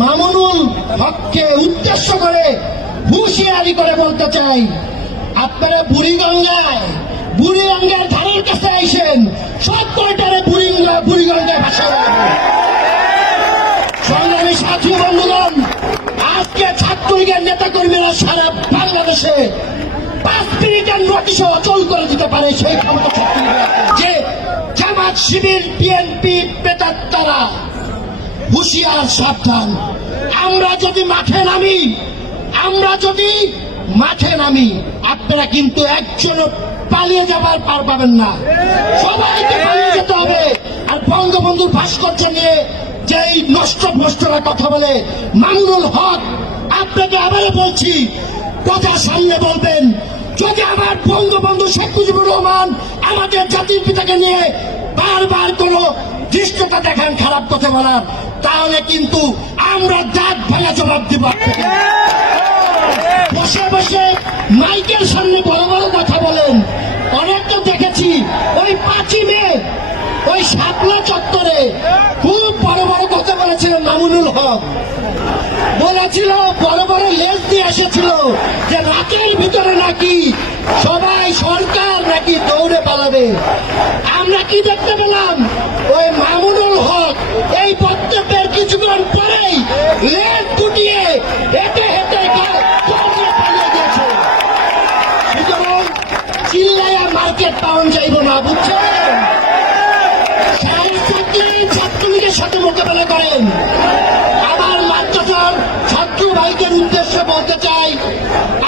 মামুনুল হককে উদ্দেশ্য করে হুঁশিয়ারি করে বলতে চাই, আপনারা বুড়িগঙ্গায়, বুড়িগঙ্গার ধারের কাছে আইসেন সব কয়টারে বুড়িগঙ্গা, বুড়িগঙ্গায় ভাষা সংগ্রামী সাথী বন্ধুগণ, আজকে ছাত্রলীগের নেতা কর্মীরা সারা বাংলাদেশে পাঁচ অচল করে দিতে পারে সেই ক্ষমতা। যে জামাত শিবির, বিএনপি পেতাত্তারা হুঁশিয়ার, সাবধান। আমরা যদি মাঠে নামি, আমরা যদি মাঠে নামি, আপনারা কিন্তু একজনও পালিয়ে যাবার পার পাবেন না। সবাইকে পালিয়ে যেতে হবে। আর বঙ্গবন্ধুর ভাস্কর্য নিয়ে যেই নষ্ট ভ্রষ্টরা কথা বলে, মামুনুল হক, আপনাকে আবারও বলছি প্রজার সামনে বলবেন, যদি আমার বঙ্গবন্ধু শেখ মুজিবুর রহমান আমাদের জাতির পিতাকে নিয়ে বারবার কোন দৃষ্টতা দেখান, খারাপ কথা বলার। তাহলে কিন্তু আমরা দাঁত ভাঙা জবাব দিব বসে বসে মাইকের সামনে বড় বড় কথা বলেন। অনেকটা দেখেছি, ওই পাঁচই মে, ওই শাপলা চত্বরে খুব বড় বড় কথা বলেছিল মামুনুল হক। বলেছিল, বড় বড় লেজ দিয়ে এসেছিল যে রাতের ভিতরে নাকি পালাবে আমরা কি দেখতে পেলাম? ওই মামুনুল হক এই বক্তব্যের কিছুক্ষণ পরেই লেজ হেঁটে হেঁটে ছাত্র ভাইদের বলতে চাই,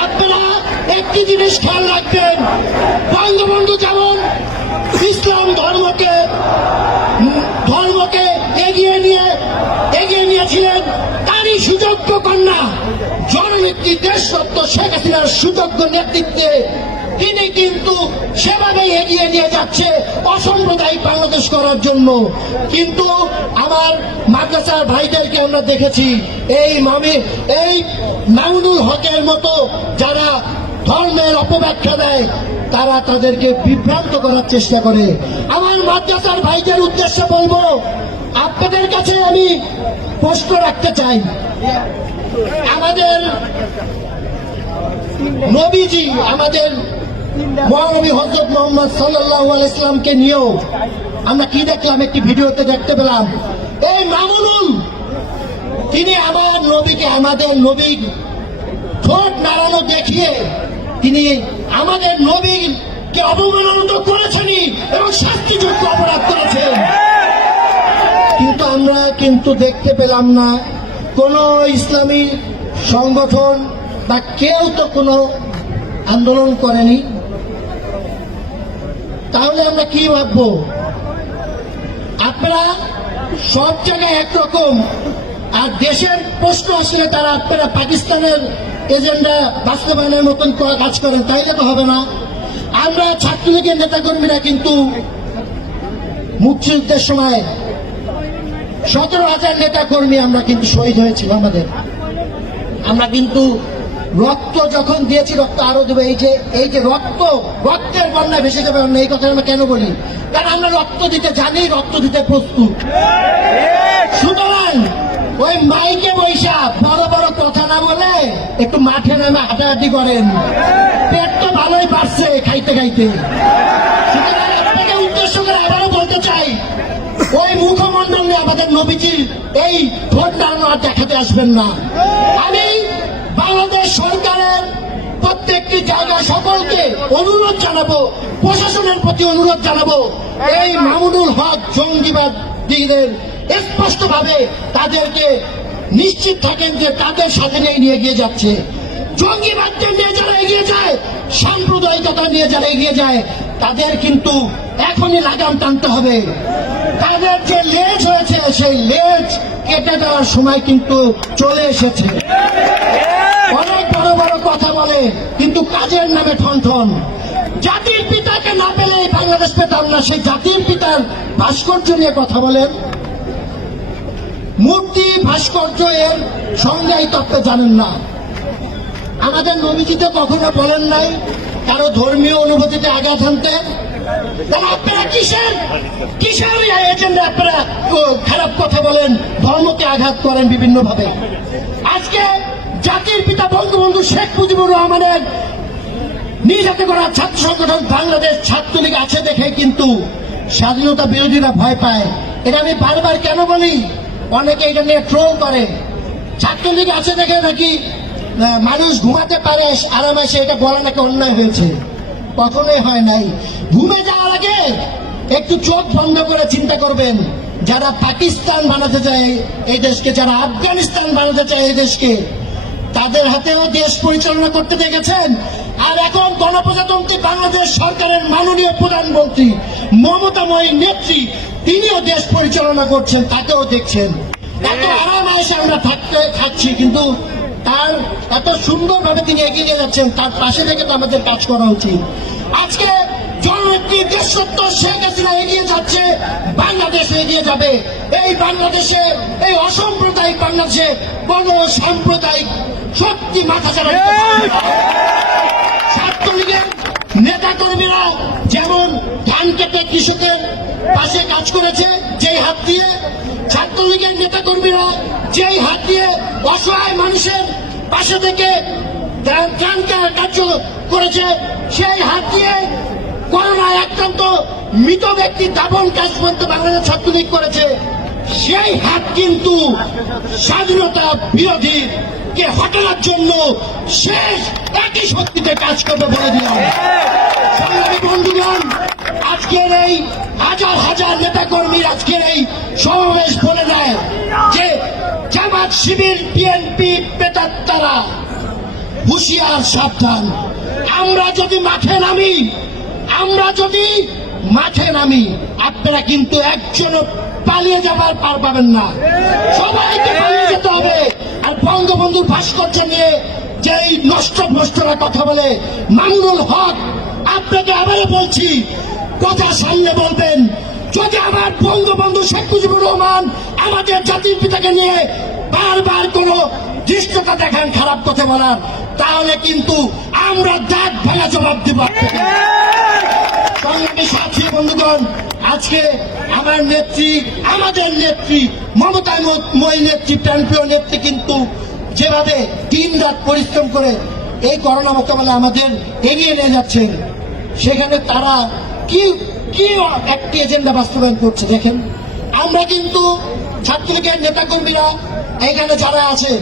আপনারা একটি জিনিস খেয়াল রাখবেন। বঙ্গবন্ধু যেমন ইসলাম ধর্মকে উম, ধর্মকে এগিয়ে নিয়ে নিয়েছিলেন তারই সুযোগ্য কন্যা। জননেত্রী দেশরত্ন শেখ হাসিনার সুযোগ্য নেতৃত্বে তিনি কিন্তু সেভাবে এগিয়ে নিয়ে যাচ্ছে অসাম্প্রদায়িক বাংলাদেশ করার জন্য। কিন্তু আমার মাদ্রাসার ভাইদেরকে আমরা দেখেছি, এই মামি, এই মামুনুল হকের মতো যারা ধর্মের অপব্যাখ্যা দেয়, তারা তাদেরকে বিভ্রান্ত করার চেষ্টা করে। আমার মাদ্রাসার ভাইদের উদ্দেশ্যে বলব আপনাদের কাছে আমি প্রশ্ন রাখতে চাই। আমাদের নবীজি, আমাদের মহানবী হজরত মোহাম্মদ সাল্লাহ নিয়েও আমরা কি দেখলাম, একটি ভিডিওতে দেখতে পেলাম। এই মামুনুল, তিনি আমার নবীকে, আমাদের নবী ঠোঁট নাড়ানো দেখিয়ে তিনি আমাদের নবীকে অবমাননা করেছেনই এবং শাস্তিযোগ্য অপরাধ করেছেন। আমরা কিন্তু দেখতে পেলাম না। কোন ইসলামী সংগঠন বা কেউ তো কোনো আন্দোলন করেনি। তাহলে আমরা কি ভাববো? আপনারা সব জায়গায় একরকম। আর দেশের প্রশ্ন আসলে তারা আপনারা পাকিস্তানের এজেন্ডা বাস্তবায়নের মতন কাজ করেন, তাইলে তো হবে না। আমরা ছাত্রলীগের নেতাকর্মীরা কিন্তু মুক্তিযুদ্ধের সময় সতেরো হাজার নেতা কর্মী আমরা কিন্তু শহীদ হয়েছিল আমাদের। আমরা কিন্তু রক্ত যখন দিয়েছি, রক্ত আরও দেবে। এই যে এই যে রক্ত, রক্তের বন্যায় ভেসে যাবে এই কথা আমরা কেন বলি? কারণ আমরা রক্ত দিতে জানি, রক্ত দিতে প্রস্তুত। সুতরাং ওই মাইকে বৈশা বড় বড় কথা না বলে একটু মাঠে নামে হাঁটাহাঁটি করেন। পেট তো ভালোই বাড়ছে খাইতে খাইতে। সুতরাং আপনাকে উদ্দেশ্য করে আবারও বলতে চাই ওই মুখমণ্ডল নিয়ে আমাদের নবীজির এই ভোট দাঁড়ানো আর দেখাতে আসবেন না। আমি বাংলাদেশ সরকারের প্রত্যেকটি জায়গায় সকলকে অনুরোধ জানাব, প্রশাসনের প্রতি অনুরোধ জানাব, এই মামুনুল হক জঙ্গিবাদীদের স্পষ্টভাবে তাদেরকে নিশ্চিত থাকেন যে তাদের সাথে নিয়ে নিয়ে গিয়ে যাচ্ছে। জঙ্গিবাদদের নিয়ে যারা এগিয়ে যায়, সাম্প্রদায়িকতা নিয়ে যারা এগিয়ে যায়, তাদের কিন্তু এখনই লাগাম টানতে হবে। তাদের যে লেজ হয়েছে, সেই লেজ কেটে দেওয়ার সময় কিন্তু চলে এসেছে। অনেক বড় বড় কথা বলে, কিন্তু কাজের নামে ঠন ঠন। জাতির পিতাকে না পেলে এই বাংলাদেশ পেতাম না, সেই জাতির পিতার ভাস্কর্য নিয়ে কথা বলেন। মূর্তি, ভাস্কর্য এর সংজ্ঞায়িত আপনি জানেন না। আমাদের নবীজিতে কখনো বলেন নাই, কারও ধর্মীয় অনুভূতিতে আঘাত আনতে। তাহলে খারাপ কথা বলেন, ধর্মকে আঘাত করেন বিভিন্ন ভাবে আজকে জাতির পিতা বঙ্গবন্ধু শেখ মুজিবুর রহমানের নির্যাতন করা ছাত্র সংগঠন বাংলাদেশ ছাত্রলীগ আছে দেখে কিন্তু স্বাধীনতা বিরোধীরা ভয় পায়। এটা আমি বারবার কেন বলি? অনেকে এটা নিয়ে করে। ছাত্রলীগ আছে দেখে নাকি মানুষ ঘুমাতে পারে আরামে সে এটা বলা নাকি অন্যায় হয়েছে। কখনোই হয় নাই। ঘুমে যাওয়ার আগে একটু চোখ বন্ধ করে চিন্তা করবেন, যারা পাকিস্তান বানাতে চায় এই দেশকে, যারা আফগানিস্তান বানাতে চায় এই দেশকে, তাদের হাতেও দেশ পরিচালনা করতে দেখেছেন। আর এখন গণপ্রজাতন্ত্রী বাংলাদেশ সরকারের মাননীয় প্রধানমন্ত্রী, মমতাময়ী নেত্রী, তিনিও দেশ পরিচালনা করছেন, তাকেও দেখছেন। এত আরাম আমরা থাকতে খাচ্ছি, কিন্তু তার এত সুন্দরভাবে তিনি এগিয়ে যাচ্ছেন তার পাশে থেকে তো আমাদের কাজ করা উচিত। আজকে জননেত্রী দেশত্ব শেখ হাসিনা এগিয়ে যাচ্ছে বাংলাদেশ এগিয়ে যাবে। এই বাংলাদেশে এই অসাম্প্রদায়িক বাংলাদেশে কোন সাম্প্রদায়িক শক্তি মাথা ছাড়া ছাত্রলীগের নেতা কর্মীরা যেমন ধান কেটে কৃষকের পাশে কাজ করেছে, যেই হাত দিয়ে ছাত্রলীগের নেতা কর্মীরা যেই হাত দিয়ে অসহায় মানুষের পাশে থেকে ত্রাণ কার্য করেছে, সেই হাত দিয়ে করোনায় আক্রান্ত মৃত ব্যক্তি দাবন কাজ পর্যন্ত বাংলাদেশ ছাত্রলীগ করেছে। সেই হাত কিন্তু স্বাধীনতা বিরোধী কে হটানোর জন্য শেষ একই শক্তিতে কাজ করবে বলে দিলাম। সংগ্রামী বন্ধুগণ, আজকের এই হাজার হাজার নেতা কর্মীর আজকের এই সমাবেশ বলে দেয় যে জামাত শিবির বিএনপি পেতাত্তারা হুঁশিয়ার, সাবধান। আমরা যদি মাঠে নামি, আমরা যদি মাঠে নামি, আপনারা কিন্তু একজনও পালিয়ে যাবার পার পাবেন না। সবাইকে পালিয়ে যেতে হবে। আর বঙ্গবন্ধুর ভাস্কর্য নিয়ে যেই নষ্ট ভ্রষ্টরা কথা বলে, মামুনুল হক, আপনাকে আবারও বলছি, কথা সামনে বলবেন। যদি আমার বঙ্গবন্ধু শেখ মুজিবুর রহমান আমাদের জাতির পিতাকে নিয়ে বারবার কোনো দৃষ্টতা দেখান, খারাপ কথা বলার, তাহলে কিন্তু আমরা দাঁত ভাঙা জবাব দিব। সংগ্রামী সাথী বন্ধুগণ, আজকে আমার নেত্রী, আমাদের নেত্রী, মমতা মই নেত্রী, প্রাণপ্রিয় নেত্রী কিন্তু যেভাবে দিন রাত পরিশ্রম করে এই করোনা মোকাবেলা আমাদের এগিয়ে নিয়ে যাচ্ছেন, সেখানে তারা কি কি একটি এজেন্ডা বাস্তবায়ন করছে দেখেন আমরা কিন্তু ছাত্রলীগের নেতাকর্মীরা এখানে যারা আছে,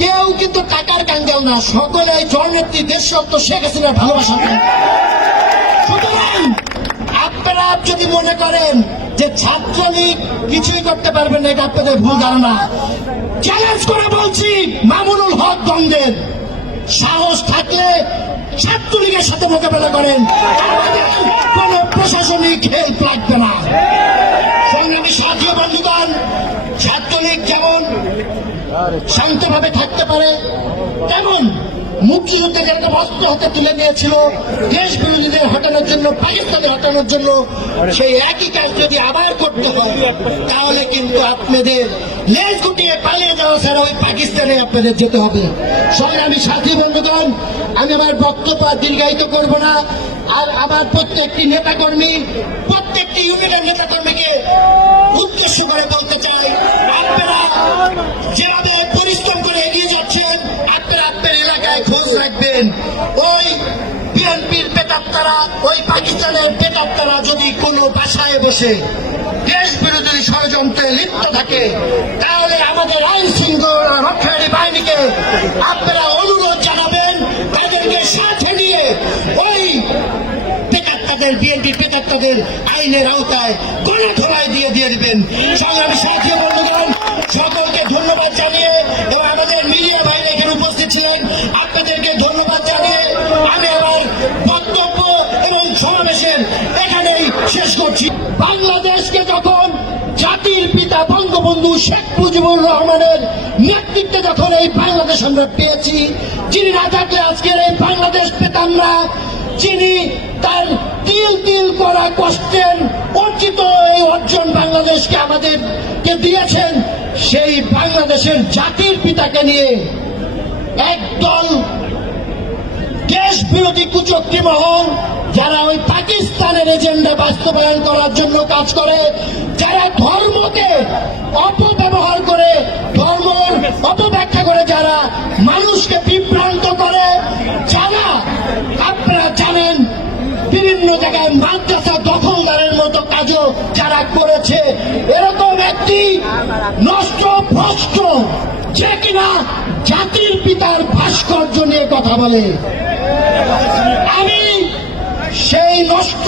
কেউ কিন্তু টাকার কাঙ্গাল না, সকলে জননেত্রী দেশ সত্য শেখ হাসিনার ভালোবাসা। সুতরাং আপনারা যদি মনে করেন যে ছাত্রলীগ কিছুই করতে পারবেন না, এটা আপনাদের ভুল ধারণা। চ্যালেঞ্জ করে বলছি, মামুনুল হক দ্বন্দ্বের। সাহস থাকলে ছাত্রলীগের সাথে মোকাবেলা করেন। কোন প্রশাসনিক হেল্প লাগবে না। সংগ্রামী সাথী বন্ধুগণ, ছাত্রলীগ যেমন শান্তভাবে থাকতে পারে, তেমন মুক্তিযুদ্ধে যারা অস্ত্র হাতে তুলে নিয়েছিল। দেশ বিরোধীদের হটানোর জন্য পাকিস্তানে হটানোর জন্য সেই একই কাজ যদি আবার করতে হয়, তাহলে কিন্তু আপনাদের লেজ গুটিয়ে পালিয়ে যাওয়া ছাড়া ওই পাকিস্তানে আপনাদের যেতে হবে। সংগ্রামী সাথী বন্ধুগণ, আমি আমার বক্তব্য দীর্ঘায়িত করব না। আর আমার প্রত্যেকটি নেতাকর্মী, প্রত্যেকটি ইউনিয়নের নেতাকর্মীকে উদ্দেশ্য করে বলতে চাই, আপনারা যেভাবে পরিশ্রম করে এগিয়ে রাখবেন ওই বিএনপির পেটাপ্তারা ওই পাকিস্তানের পেটাপ্তারা যদি কোনো বাসায় বসে দেশ বিরোধী ষড়যন্ত্রে লিপ্ত থাকে, তাহলে আমাদের আইন শৃঙ্খলা রক্ষাকারী বাহিনীকে আপনারা অনুরোধ জানাবেন, তাদেরকে সাথে নিয়ে ওই পেটাত্তাদের বিএনপি পেটাত্তাদের আইনের আওতায় গণে ধোলাই দিয়ে দিয়ে দিবেন। সংগ্রামী সাথী বন্ধুগণ, সকলকে ধন্যবাদ জানিয়ে আপনাদেরকে ধন্যবাদ জানিয়ে আমি আমার বক্তব্য এবং সমাবেশের এখানেই শেষ করছি। বাংলাদেশকে যখন জাতির পিতা বঙ্গবন্ধু শেখ মুজিবুর রহমানের নেতৃত্বে যখন এই বাংলাদেশ আমরা পেয়েছি, যিনি না থাকলে আজকের এই বাংলাদেশ পেতাম না, যিনি তার তিল তিল করা কষ্টের অর্জিত এই অর্জন বাংলাদেশকে আমাদেরকে দিয়েছেন, সেই বাংলাদেশের জাতির পিতাকে নিয়ে একদল দেশ বিরোধী কুচক্রী মহল যারা ওই পাকিস্তানের এজেন্ডা বাস্তবায়ন করার জন্য কাজ করে, যারা ধর্মকে অপব্যবহার করে ধর্ম অপব্যাখ্যা করে, যারা মানুষকে বিভ্রান্ত করে, যারা আপনারা জানেন বিভিন্ন জায়গায় মাদ্রাসা দখলদারের মতো কাজও যারা করেছে, এরকম একটি নষ্ট ভ্রষ্ট যে কিনা জাতির পিতার ভাস্কর্য নিয়ে কথা বলে। আমি সেই নষ্ট